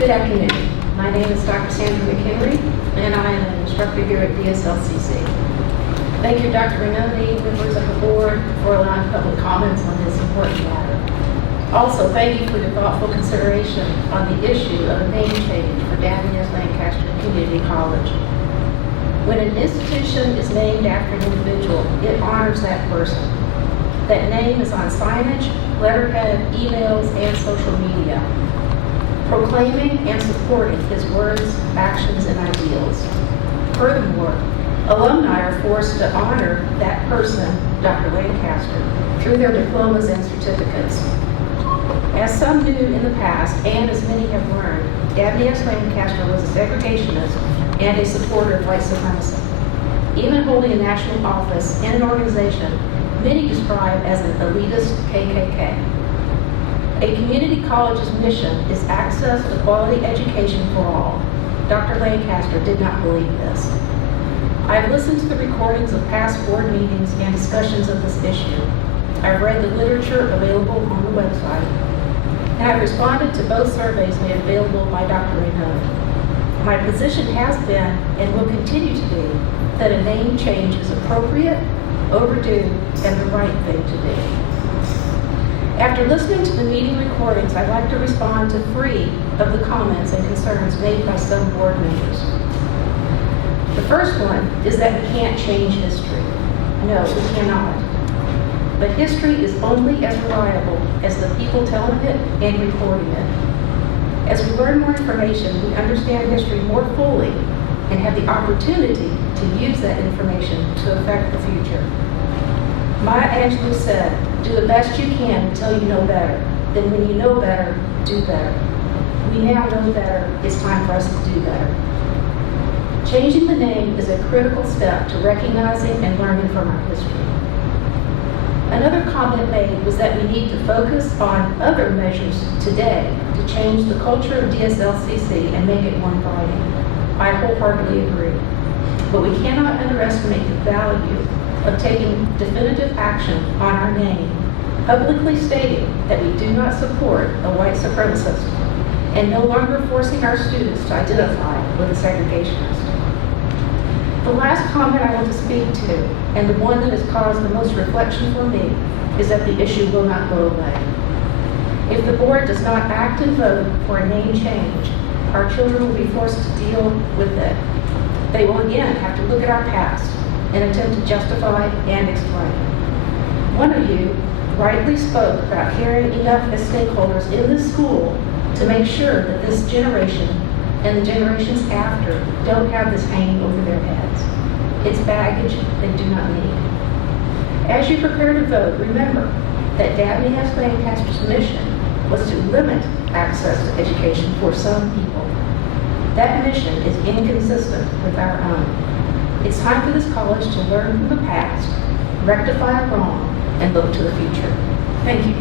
Good afternoon. My name is Dr. Sandra McHenry, and I am an instructor here at DSLCC. Thank you, Dr. Renoni, members of the board, for allowing public comments on this important matter. Also, thank you for your thoughtful consideration on the issue of a name change for Dabney S. Lancaster Community College. When an institution is named after an individual, it honors that person. That name is on signage, letterhead, emails, and social media, proclaiming and supporting his words, actions, and ideals. Furthermore, alumni are forced to honor that person, Dr. Lancaster, through their diplomas and certificates. As some knew in the past, and as many have learned, Dabney S. Lancaster was a segregationist and a supporter of white supremacy. Even holding a national office in an organization many describe as an elitist KKK. A community college's mission is access to quality education for all. Dr. Lancaster did not believe this. I've listened to the recordings of past board meetings and discussions of this issue. I've read the literature available on the website, and I've responded to both surveys made available by Dr. Renoni. My position has been, and will continue to be, that a name change is appropriate, overdue, and the right thing to do. After listening to the meeting recordings, I'd like to respond to 3 of the comments and concerns made by some board members. The first one is that we can't change history. No, we cannot. But history is only as reliable as the people telling it and recording it. As we learn more information, we understand history more fully and have the opportunity to use that information to affect the future. Maya Angelou said, "Do the best you can until you know better. Then when you know better, do better." We now know better. It's time for us to do better. Changing the name is a critical step to recognizing and learning from our history. Another comment made was that we need to focus on other measures today to change the culture of DSLCC and make it more inviting. I wholeheartedly agree. But we cannot underestimate the value of taking definitive action on our name, publicly stating that we do not support a white supremacist, and no longer forcing our students to identify with a segregationist. The last comment I want to speak to, and the one that has caused the most reflection for me, is that the issue will not go away. If the board does not act and vote for a name change, our children will be forced to deal with it. They will again have to look at our past and attempt to justify and explain. One of you rightly spoke about caring enough as stakeholders in this school to make sure that this generation and the generations after don't have this hanging over their heads. It's baggage they do not need. As you prepare to vote, remember that Dabney S. Lancaster's mission was to limit access to education for some people. That mission is inconsistent with our own. It's time for this college to learn from the past, rectify a wrong, and look to the future. Thank you.